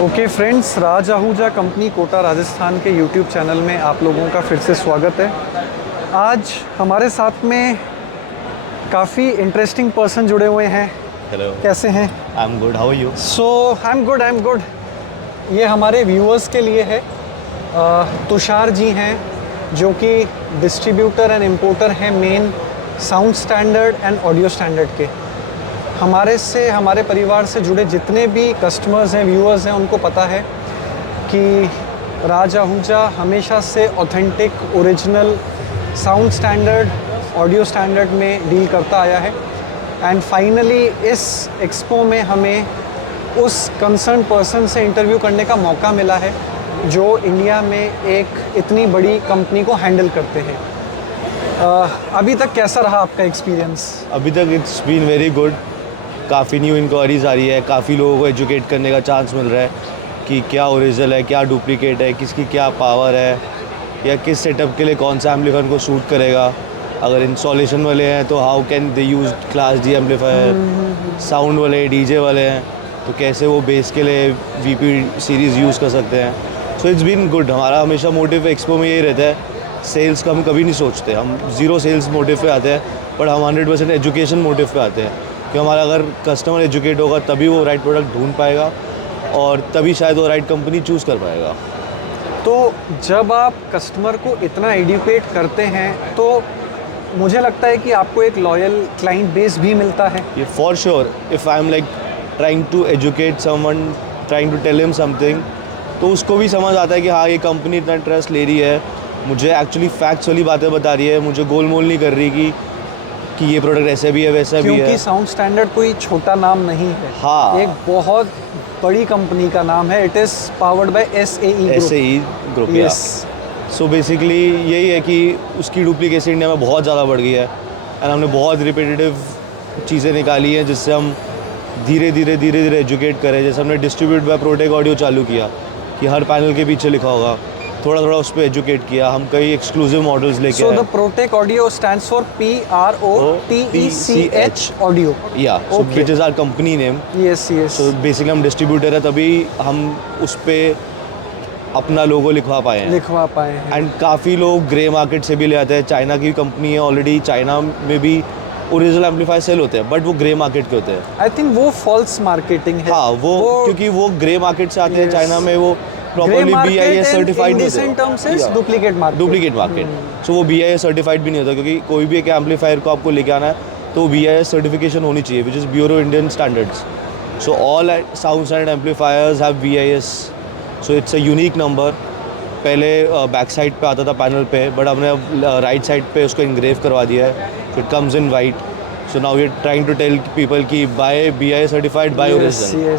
Okay friends, राज Ahuja company Kota Rajasthan के YouTube channel में आप लोगों का फिर से स्वागत है। आज हमारे साथ में काफ़ी इंटरेस्टिंग पर्सन जुड़े हुए हैं। हेलो, कैसे हैं? I am good, how are you? I am good. ये हमारे व्यूअर्स के लिए है। तुषार जी हैं जो कि डिस्ट्रीब्यूटर एंड इम्पोर्टर हैं main sound standard and audio standard के। हमारे परिवार से जुड़े जितने भी कस्टमर्स हैं, व्यूअर्स हैं, उनको पता है कि राज आहूजा हमेशा से authentic original sound standard audio standard में डील करता आया है। एंड फाइनली इस एक्सपो में हमें उस कंसर्न पर्सन से इंटरव्यू करने का मौका मिला है जो इंडिया में एक इतनी बड़ी कंपनी को हैंडल करते हैं। अभी तक कैसा रहा आपका एक्सपीरियंस? अभी तक इट्स बीन वेरी गुड। काफ़ी न्यू इंक्वायरीज आ रही है, काफ़ी लोगों को एजुकेट करने का चांस मिल रहा है कि क्या ओरिजिनल है, क्या डुप्लीकेट है, किसकी क्या पावर है, या किस सेटअप के लिए कौन सा एम्पलीफायर को सूट करेगा। अगर इंस्टॉलेशन वाले हैं तो how can they use class D amplifier, sound वाले, डीजे वाले हैं तो कैसे वो बेस के लिए वीपी सीरीज़ यूज़ कर सकते हैं। So it's been good. हमारा हमेशा मोटिव एक्सपो में यही रहता है, सेल्स का हम कभी नहीं सोचते, हम ज़ीरो सेल्स मोटिव पे आते हैं, बट हम 100% एजुकेशन मोटिव पे आते हैं कि हमारा अगर कस्टमर एजुकेट होगा तभी वो राइट प्रोडक्ट ढूंढ पाएगा और तभी शायद वो राइट कंपनी चूज़ कर पाएगा। तो जब आप कस्टमर को इतना एडुकेट करते हैं तो मुझे लगता है कि आपको एक लॉयल क्लाइंट बेस भी मिलता है। ये for sure, if I am like trying to educate someone, trying to tell him something, तो उसको भी समझ आता है कि हाँ ये कंपनी इतना ट्रस्ट ले रही है, मुझे एक्चुअली फैक्ट्स वाली बातें बता रही है, मुझे गोल मोल नहीं कर रही कि ये प्रोडक्ट ऐसे भी है वैसा भी है। क्योंकि साउंड स्टैंडर्ड कोई छोटा नाम नहीं है। हाँ, एक बहुत बड़ी कंपनी का नाम है। It is powered by SAE group. Yes. So basically यही है कि उसकी डुप्लीकेसी इंडिया में बहुत ज़्यादा बढ़ गई है एंड हमने बहुत रिपीटेटिव चीज़ें निकाली हैं जिससे हम धीरे धीरे एजुकेट करें। जैसे हमने डिस्ट्रीब्यूट बाय प्रोटेक ऑडियो चालू किया कि हर पैनल के पीछे लिखा होगा, थोड़ा उस पर एजुकेट किया। हम कई एक्सक्लूसिव मॉडल्स लेके आए। So the Protech audio stands for PROTECH audio. या so which is our company name. Yes. So basically हम डिस्ट्रीब्यूटर है, तभी हम उस पर अपना लोगो लिखवा पाए हैं। एंड काफ़ी लोग ग्रे मार्केट से भी ले आते हैं। चाइना की कंपनी है ऑलरेडी, चाइना में भी ओरिजिनल एम्पलीफायर सेल होते हैं, बट वो ग्रे मार्केट के होते हैं। आई थिंक वो फॉल्स मार्केटिंग है। हाँ, वो क्योंकि वो ग्रे मार्केट से आते हैं। चाइना में वो प्रॉपर्ली BIS सर्टिफाइड नहीं होते। Duplicate market. सो वो BIS सर्टिफाइड भी नहीं होता, क्योंकि कोई भी एक एम्पलीफायर को आपको लेके आना है तो BIS सर्टिफिकेशन होनी चाहिए, which is bureau Indian standards. So all sound standard amplifiers have BIS। So it's a unique number. पहले बैक साइड पे आता था पैनल पे, बट हमने अब राइट साइड पे उसको इंग्रेव करवा दिया है। So it comes in white. So now we are trying to tell people कि by BIS certified, by original.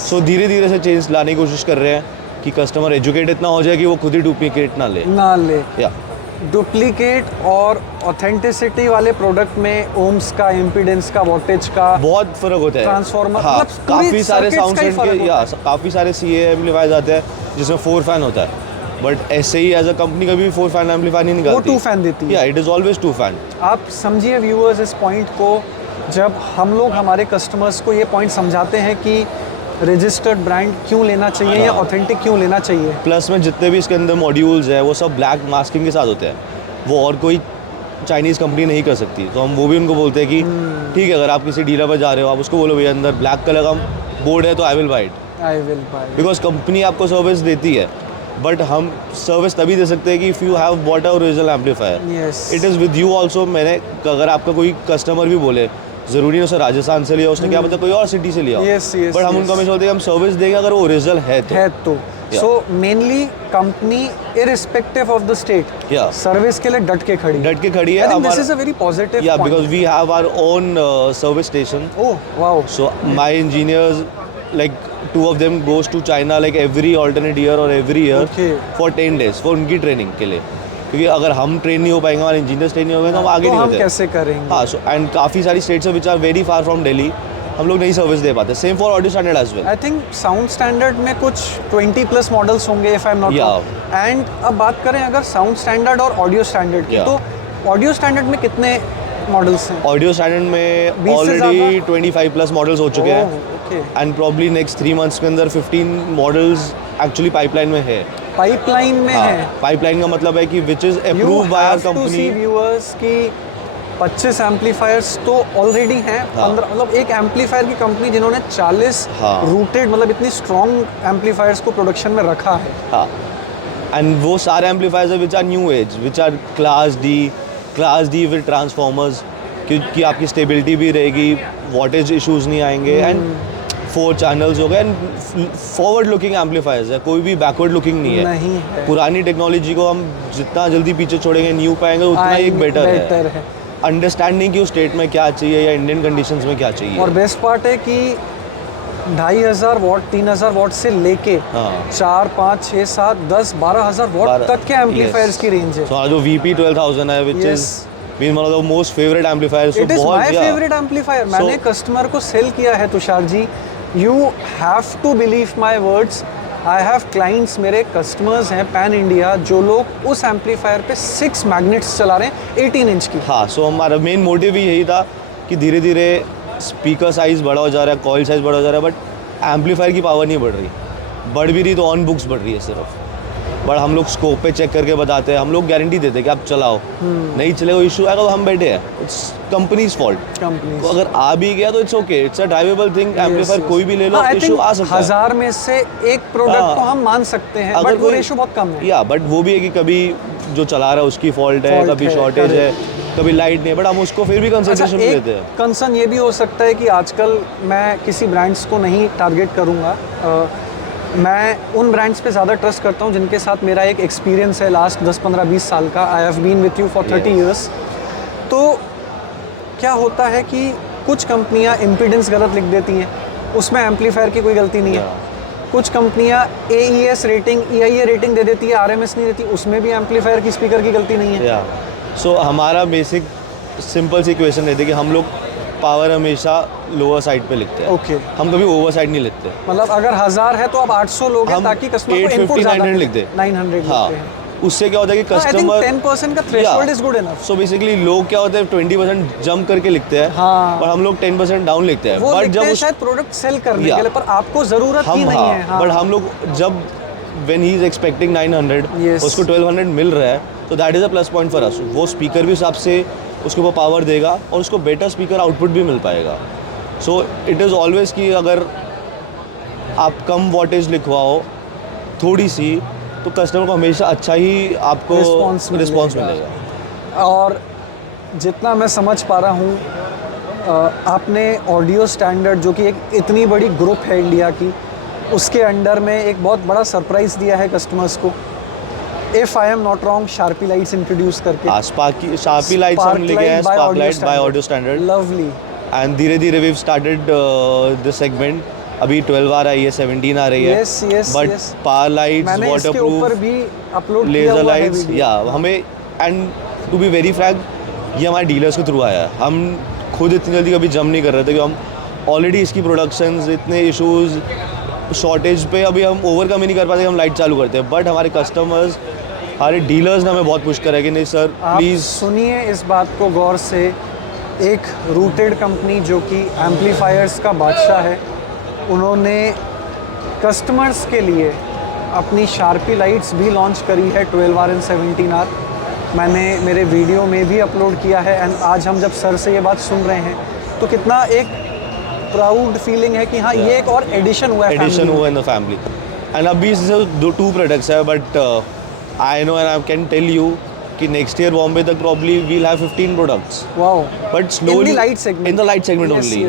So धीरे से चेंज लाने की कोशिश कर रहे हैं कि कस्टमर एजुकेट इतना हो जाए कि वो खुद ही डुप्लीकेट ना ले। या डुप्लीकेट और ऑथेंटिसिटी वाले प्रोडक्ट में ओम्स का, इम्पीडेंस का, वोल्टेज का बहुत फर्क होता है। ट्रांसफार्मर, हाँ, काफ़ी सारे साउंड सेट के या काफ़ी सारे CA एम्पलीफायर्स आते हैं जिसमें 4 फैन होता है, but SAE as a company कभी 4 फैन एम्पलीफायर नहीं निकालती। वो 2 फैन देती है। या इट इज़ ऑलवेज 2 फैन। आप समझिए व्यूअर्स इस पॉइंट को, जब हम लोग हमारे कस्टमर्स को ये पॉइंट समझाते हैं कि रजिस्टर्ड ब्रांड क्यों लेना चाहिए या ऑथेंटिक क्यों लेना चाहिए। प्लस में जितने भी इसके अंदर मॉड्यूल्स हैं वो सब ब्लैक मास्किंग के साथ होते हैं, वो और कोई चाइनीज़ कंपनी नहीं कर सकती। तो हम वो भी उनको बोलते हैं कि ठीक है, अगर आप किसी डीलर पर जा रहे हो, आप उसको बोलो भैया अंदर ब्लैक कलर का बोर्ड है तो I will buy it. Because company आपको सर्विस देती है, बट हम सर्विस तभी दे सकते हैं कि if you have bought a original amplifier, it is with you also. मैंने अगर आपका कोई कस्टमर भी बोले, ज़रूरी नहीं उसे राजस्थान से लिया, उसने क्या पता कोई और सिटी से लिया, बट हम उनको हमेशा बोलते हैं हम सर्विस देंगे अगर वो ओरिजिनल है तो। So mainly company irrespective of the state service के लिए डट के खड़ी है। This is a very positive yeah because we have our own service station. Oh wow. So my engineers, like 2 of them goes to China like every alternate year or every year for 10 days for उनकी training के लिए, क्योंकि अगर हम train नहीं हो पाएंगे, हमारे इंजीनियर्स ट्रेन नहीं हो पाएंगे तो हम आगे नहीं होते। कैसे करेंगे? हाँ, सो एंड काफ़ी सारी states which are very far from Delhi हम लोग नहीं सर्विस दे पाते। Same for audio standard as well. I think sound standard में कुछ 20+ मॉडल्स होंगे if I am not wrong. And अब बात करें अगर साउंड स्टैंडर्ड और ऑडियो स्टैंडर्ड की, तो ऑडियो स्टैंडर्ड में कितने मॉडल्स हैं? ऑडियो स्टैंडर्ड में ऑलरेडी 25+ मॉडल्स हो चुके हैं। Okay. And probably next 3 months के अंदर 15 मॉडल्स एक्चुअली पाइपलाइन में है। पाइपलाइन में है। पाइपलाइन का मतलब है कि which is you approved by our have to see company. Viewers की 25 एम्पलीफायर्स तो ऑलरेडी हैं। 15 मतलब एक एम्पलीफायर की कंपनी जिन्होंने 40 रूटेड मतलब इतनी स्ट्रॉन्ग एम्पलीफायर्स को प्रोडक्शन में रखा है। हाँ, एंड वो सारे एम्पलीफायर्स है which are new age, which are class D with transformers, क्योंकि आपकी स्टेबिलिटी भी रहेगी, वॉटेज इश्यूज नहीं आएंगे, एंड 4 चैनल्स हो गए, एंड फॉरवर्ड लुकिंग एम्पलीफायर्स है, कोई भी बैकवर्ड लुकिंग नहीं है। नहीं है। पुरानी टेक्नोलॉजी को हम जितना जल्दी पीछे छोड़ेंगे, न्यू पाएंगे, उतना ही बेटर है। अंडरस्टैंडिंग कि उस स्टेट में क्या चाहिए या इंडियन कंडीशंस में क्या चाहिए। और बेस्ट पार्ट है कि 2500 वॉट 3000 वॉट से लेके 4 5 6 7 10 12,000 वॉट तक के एम्पलीफायर्स की रेंज है। जो VP 12000 है, which is been one of the most favourite amplifiers. It is my favourite amplifier. मैंने कस्टमर को सेल किया है Tushar ji. You have to believe my words. I have clients, मेरे कस्टमर्स हैं पैन इंडिया, जो लोग उस एम्पलीफायर पे 6 मैग्नेट्स चला रहे हैं 18 इंच की। हाँ, सो हमारा मेन मोटिव ही यही था कि धीरे धीरे स्पीकर साइज़ बड़ा हो जा रहा है, कॉइल साइज़ बड़ा हो जा रहा है, बट एम्पलीफायर की पावर नहीं बढ़ रही। बढ़ भी रही तो ऑन बुक्स बढ़ रही है सिर्फ। बट हम लोग स्कोप पे चेक करके बताते हैं, हम लोग गारंटी देते हैं कि आप चलाओ, नहीं चलेगा इशू आएगा तो हम बैठे हैं, इट्स कंपनीज फॉल्ट। तो अगर आ भी गया तो it's okay, it's a drivable thing. Amplifier कोई भी ले लो, इशू आ सकता है। 1000 में से एक प्रोडक्ट तो हम मान सकते हैं, बट वो रेशो बहुत कम है। या बट वो भी है कि कभी जो चला रहा है उसकी फॉल्ट है, कभी शॉर्टेज है, कभी लाइट नहीं है, बट हम उसको फिर भी कंसिडरेशन में लेते हैं। कंसर्न ये भी हो सकता है कि आजकल मैं किसी ब्रांड्स को नहीं टारगेट करूँगा, मैं उन ब्रांड्स पे ज़्यादा ट्रस्ट करता हूँ जिनके साथ मेरा एक एक्सपीरियंस है लास्ट 10-15-20 साल का। I have been with you for 30 years. तो क्या होता है कि कुछ कंपनियाँ इम्पीडेंस गलत लिख देती हैं, उसमें एम्पलीफायर की कोई गलती नहीं है। कुछ कंपनियाँ AES रेटिंग, EIA रेटिंग दे देती है, RMS नहीं देती, उसमें भी एम्पलीफायर की स्पीकर की गलती नहीं है। सो हमारा बेसिक सिंपल सी इक्वेशन रहती है कि हम लोग पावर हमेशा लोअर साइड पे लिखते हैं। ओके। हम कभी ओवर साइड नहीं लिखते। मतलब अगर 1000 है तो आप 800 लोग हैं ताकि कस्टमर को इनपुट 900 लिख दे। 900 हाँ, उससे क्या होता है कि कस्टमर 10% का threshold is good enough. So basically लोग क्या होते हैं 20% जंप करके लिखते हैं। हाँ। पर हम लोग 10% डाउन लिखते हैं। बट जब शायद प्रोडक्ट सेल करने के लिए, पर आपको जरूरत ही नहीं है। बट हम लोग जब व्हेन ही इज एक्सपेक्टिंग 900 उसको 1200 मिल रहा है, तो that is a plus point for us. वो स्पीकर भी हिसाब से उसके ऊपर पावर देगा और उसको बेटर स्पीकर आउटपुट भी मिल पाएगा। सो इट इज़ ऑलवेज कि अगर आप कम वॉटेज लिखवाओ थोड़ी सी, तो कस्टमर को हमेशा अच्छा ही आपको रिस्पॉन्स मिलेगा। और जितना मैं समझ पा रहा हूँ, आपने ऑडियो स्टैंडर्ड, जो कि एक इतनी बड़ी ग्रुप है इंडिया की, उसके अंडर में एक बहुत बड़ा सरप्राइज़ दिया है कस्टमर्स को। If I am not wrong, Sharpie lights introduce करके। Sharpie lights हम लेके हैं, Sparklight by Audio Standard। Lovely। And धीरे धीरे we've started this segment। अभी 12 आ रही है, 17 आ रही है। Yes। But power lights, मैंने waterproof, इसके ऊपर भी अपलोड किया laser हुआ है lights, वीडियो। हमें, and to be very frank, ये हमारे डीलर्स के थ्रू आया है। हम खुद इतनी जल्दी कभी जम नहीं कर रहे थे कि हम ऑलरेडी इसकी प्रोडक्शंस, इतने इश्यूज, शॉर्टेज पे अभी हम ओवरकम ही नहीं कर पाते कि हम लाइट चालू करते हैं। बट हमारे कस्टमर्स, हमारे डीलर्स ने हमें बहुत पुश करा है कि नहीं सर प्लीज़ सुनिए इस बात को गौर से। एक रूटेड कंपनी जो कि एम्पलीफायर्स का बादशाह है, उन्होंने कस्टमर्स के लिए अपनी शार्पी लाइट्स भी लॉन्च करी है 12R एंड 17R। मैंने मेरे वीडियो में भी अपलोड किया है। एंड आज हम जब सर से ये बात सुन रहे हैं तो कितना एक प्राउड फीलिंग है कि हाँ, ये एक और एडिशन हुआ है इन द फैमिली। एंड अभी 2 प्रोडक्ट्स है, but I know and I can tell you कि नेक्स्ट ईयर बॉम्बे तक probably will have 15 products. Wow. But slowly in the light segment only.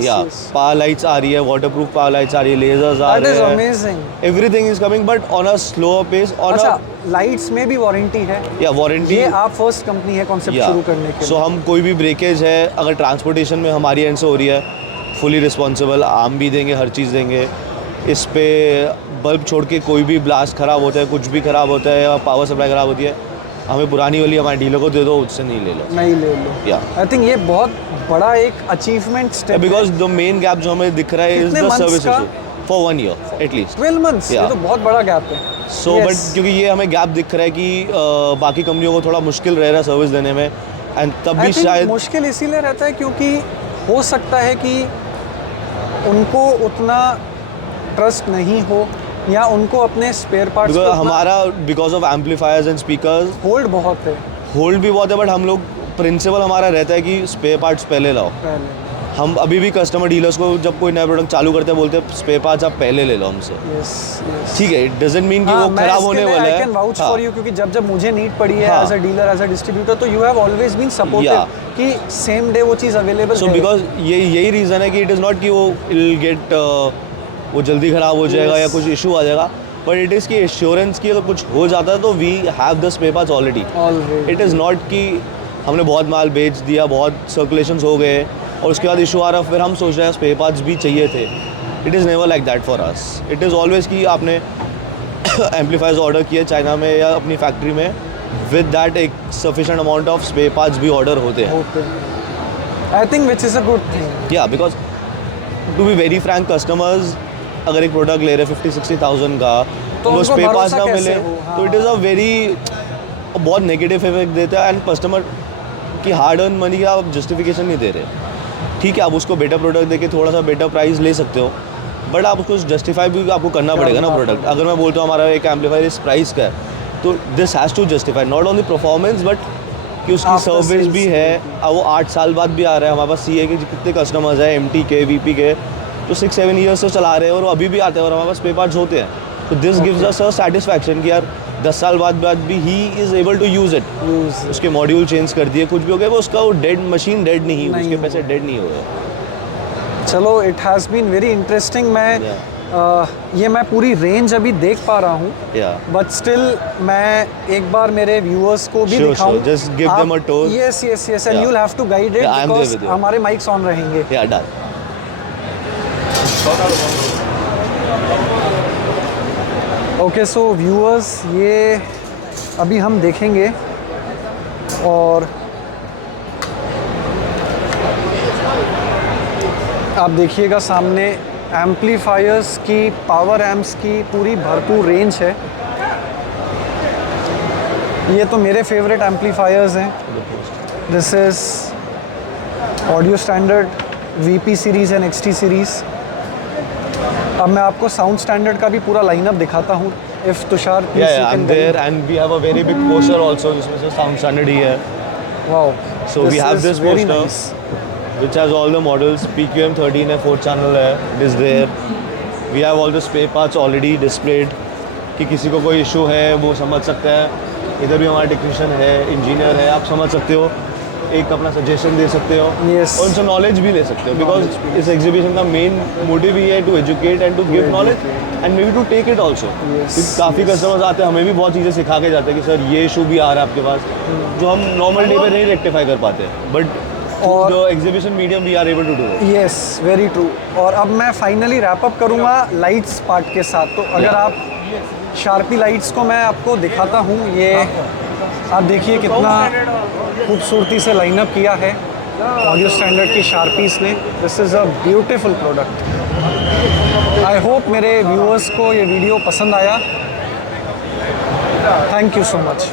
Power lights आ रही है, वाटरप्रूफ पावर लाइट्स आ रही है, लेजर्स आ रहे हैं। That is amazing. Everything is coming but on a slower pace. अच्छा, लाइट्स में भी वारंटी है? या वारंटी, ये आप फर्स्ट कंपनी है कॉन्सेप्ट शुरू करने के लिए। सो हम कोई भी ब्रेकेज है अगर ट्रांसपोर्टेशन में हमारी एंड से हो रही है, फुली रिस्पॉन्सिबल, आर्म भी देंगे, हर चीज़ देंगे। इस पे बल्ब छोड़ के कोई भी ब्लास्ट ख़राब होता है, कुछ भी ख़राब होता है या पावर सप्लाई ख़राब होती है, हमें पुरानी वाली हमारे डीलर को दे दो, उससे नहीं ले लो। या आई थिंक ये बहुत बड़ा एक achievement step, because the main gap जो हमें दिख रहा है is the service issue for 1 year at least. 12 months, ये तो बहुत बड़ा गैप है। सो बट क्योंकि ये हमें गैप दिख रहा है कि बाकी कंपनियों को थोड़ा मुश्किल रह रहा है सर्विस देने में, एंड तब भी शायद मुश्किल इसीलिए रहता है क्योंकि हो सकता है कि उनको उतना ट्रस्ट नहीं हो या उनको अपने स्पेयर पार्ट्स बिकॉज हमारा because of amplifiers and speakers hold बहुत है होल्ड भी बहुत है, बट हम लोग प्रिंसिपल हमारा रहता है कि स्पेयर पार्ट्स पहले लाओ। पहले। हम अभी भी कस्टमर डीलर्स को जब कोई नया प्रोडक्ट चालू करते हैं बोलते हैं स्पेयर पार्ट्स आप पहले ले लो हमसे। यस यस ठीक है, इट डजंट मीन कि वो खराब होने वाला है। I can vouch for you, क्योंकि जब जब मुझे नीड पड़ी है हाँ। As a dealer as a distributor, तो you have always been supportive Yeah. कि सेम डे वो चीज़ अवेलेबल सो है। बिकॉज यही रीज़न है कि इट इज़ नॉट कि वो विल गेट वो जल्दी ख़राब हो जाएगा या कुछ इशू आ जाएगा, बट इट इज़ कि एश्योरेंस की अगर कुछ हो जाता है तो we have the spare parts already. Always it is not कि हमने बहुत माल बेच दिया, बहुत सर्कुलेशंस हो गए और उसके बाद इशू आ रहा, फिर हम सोच रहे हैं स्पेयर पार्ट्स भी चाहिए थे। It is never like that for us. It is always कि आपने एम्पलीफायर्स ऑर्डर किए चाइना में या अपनी फैक्ट्री में, विद दैट एक sufficient amount of spare parts भी ऑर्डर होते हैं। होते हैं। I think which is a good thing. Yeah because to be very frank, customers अगर एक प्रोडक्ट ले रहे 50-60,000 का तो वो उनको स्पेयर पार्ट्स भरोसा ना कैसे मिले हो? हाँ। तो इट इज़ अ वेरी बहुत नेगेटिव इफेक्ट देता है, एंड कस्टमर की हार्ड अर्न मनी का आप जस्टिफिकेशन नहीं दे रहे। ठीक है, आप उसको बेटर प्रोडक्ट देके थोड़ा सा बेटर प्राइस ले सकते हो, बट आप उसको जस्टिफाई भी आपको करना पड़ेगा ना प्रोडक्ट। अगर मैं बोलता हूँ हमारा एक एम्पलीफायर इस प्राइस का है, तो this has to justify not only performance but कि उसकी After सर्विस sales भी है। अब वो 8 साल बाद भी आ रहा है हमारे पास। सी ए के कितने कस्टमर्स हैं MT के VP के, तो 6-7 ईयर्स से चला रहे हैं और वो अभी भी आते हैं और हमारे पास स्पेयर पार्ट्स होते हैं। तो this gives us a satisfaction कि यार 10 साल बाद भी he is able to use it. उसके मॉड्यूल चेंज कर दिए, कुछ भी हो गया, वो उसका वो डेड मशीन डेड नहीं हुई, उसके पैसे डेड नहीं हुए। चलो, it has been very interesting. ये मैं पूरी रेंज अभी देख पा रहा हूँ, Yeah. बट स्टिल मैं एक बार मेरे व्यूअर्स को भी Sure, दिखाऊं। sure. Just give them a tour. Yes yes yes, and Yeah. You will have to guide it Yeah, I'm there because with you. हमारे माइक्स ऑन रहेंगे। Yeah, done. Okay, so viewers, ये अभी हम देखेंगे और आप देखिएगा सामने एम्पलीफायर्स की, पावर एम्प्स की पूरी भरपूर रेंज है। ये तो मेरे फेवरेट एम्पलीफायर्स हैं। This is audio standard VP series and XT series. अब मैं आपको साउंड स्टैंडर्ड का भी पूरा लाइनअप दिखाता हूँ। If Tushar Yeah, yeah, I'm there, and we have a very big poster also, जिसमें से sound standard ही है, wow, So we have this very poster. Nice. which has all the models. PQM 13 है, 4 channel है, it is there. We have all the spare parts already displayed, कि किसी को कोई issue है वो समझ सकता है। इधर भी हमारा टेक्नीशियन है, इंजीनियर है, आप समझ सकते हो, एक अपना सजेशन दे सकते हो Yes. और उनसे नॉलेज भी ले सकते हो, बिकॉज इस एग्जीबिशन का मेन मोटिव ही है to educate and to give knowledge and may be to take it also. काफ़ी कस्टमर्स आते हैं, हमें भी बहुत चीज़ें सिखा के जाते हैं कि सर ये इशू भी आ रहा है आपके पास, जो हम नॉर्मल डे पे नहीं रेक्टिफाई कर पाते, बट और the exhibition medium we are able to do. Yes, very true. और अब मैं फाइनली रैप अप करूँगा लाइट्स पार्ट के साथ। तो अगर Yeah. आप शार्पी लाइट्स को मैं आपको दिखाता हूँ, ये आप देखिए कितना खूबसूरती से लाइनअप किया है ऑडियो स्टैंडर्ड की शार्पीस ने। This is a beautiful product. I hope मेरे व्यूअर्स को ये वीडियो पसंद आया। Thank you so much.